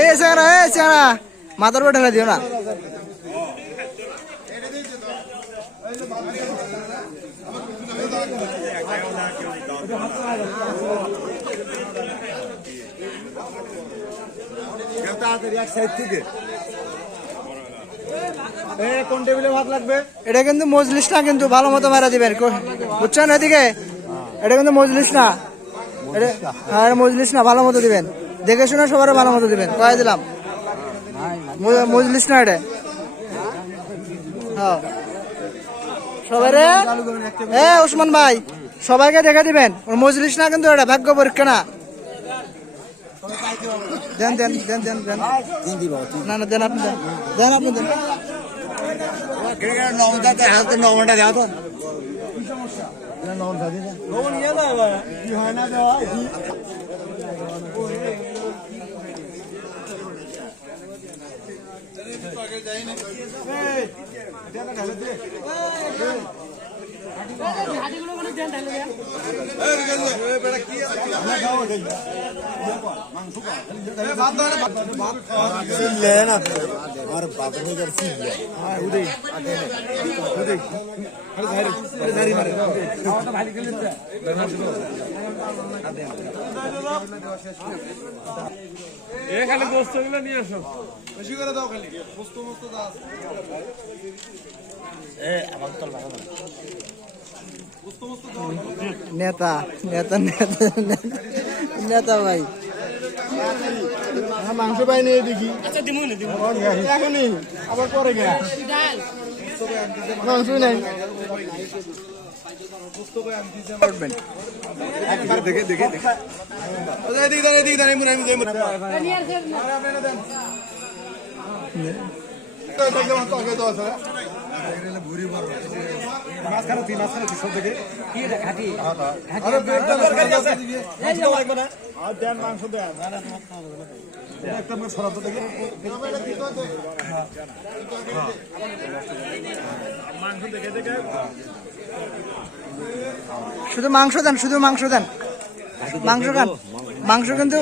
এই চেহারা এই চেহারা। মাথার উপর ঢেলে দিও না। এটা কিন্তু মজলিস না কিন্তু ভালো মতো মারা দিবেন বুঝছেন এদিকে? এটা কিন্তু মজলিস না। হ্যাঁ মজলিস না ভালো মতো দিবেন। দেখে শুনে সবার ভালো মতো দিবেন। কয়ে দিলাম? মজলিস না এটা? হ্যাঁ। ভাই, সবাইকে দেখে দিবেন। মজলিস না কিন্তু এটা, ভাগ্য পরীক্ষা না। দেন দেন দেন দেন দেন। না না, দেন আপনি, দেন। দেন আপনি, দেন। নমনটা দেওয়া তো আমার বাপের হয়ে যাচ্ছে এখানে গোস্তগুলো নিয়ে আসো নেতা নেতা নেতা নেতা- নেতা ভাই মাংস পাইনি দেখি এখনই আবার পরে গেলা মাংস নাই। দেখে দেখে দেখে এদিকে দাঁড়ান এদিকে দাঁড়ান মুরাই মুরাই মাঝখানে তুই মাঝখানে তুই সব দেখে আরে বেডটা তরকারি আছে মাংস লাগবে না আর মাংস দেন একটা সরাতে দেখে শুধু মাংস দেন শুধু মাংস দেন। মাংস খান। মাংস কিন্তু